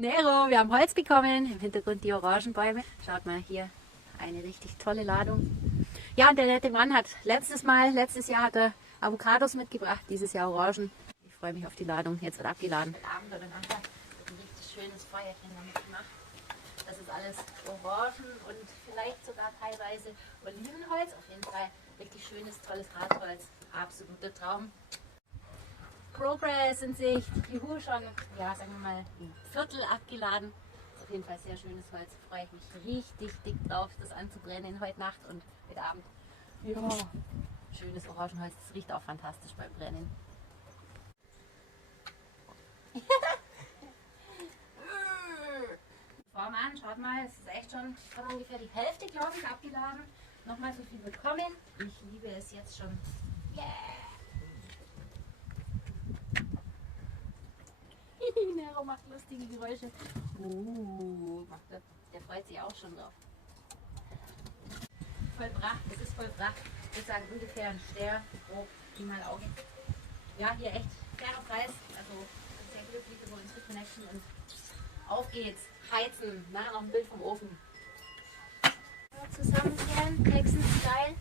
Nero, wir haben Holz bekommen. Im Hintergrund die Orangenbäume. Schaut mal hier, eine richtig tolle Ladung. Ja, und der nette Mann hat letztes Jahr hat er Avocados mitgebracht, dieses Jahr Orangen. Ich freue mich auf die Ladung. Jetzt wird abgeladen. Heute Abend oder nachher wird ein richtig schönes Feuerchen damit gemacht. Das ist alles Orangen und vielleicht sogar teilweise Olivenholz. Auf jeden Fall richtig schönes, tolles Hartholz. Absoluter Traum. Progress in Sicht. Juhu, schon, ja, sagen wir mal, ein Viertel abgeladen. Ist auf jeden Fall sehr schönes Holz. Freue ich mich richtig dick drauf, das anzubrennen heute Nacht und heute Abend. Ja, schönes Orangenholz. Das riecht auch fantastisch beim Brennen. Form an, schaut mal, es ist echt schon ungefähr die Hälfte, glaube ich, abgeladen. Nochmal so viel bekommen. Ich liebe es jetzt schon. Yeah! Nero macht lustige Geräusche. Macht er. Der freut sich auch schon drauf. Vollbracht, es ist vollbracht. Ich würde sagen ungefähr ein Stern, grob, Pi mal Auge. Ja, hier echt fairer Preis. Also sehr glücklich über unsere Connection und auf geht's. Heizen, nachher noch ein Bild vom Ofen. Zusammenkehren, Texan Style.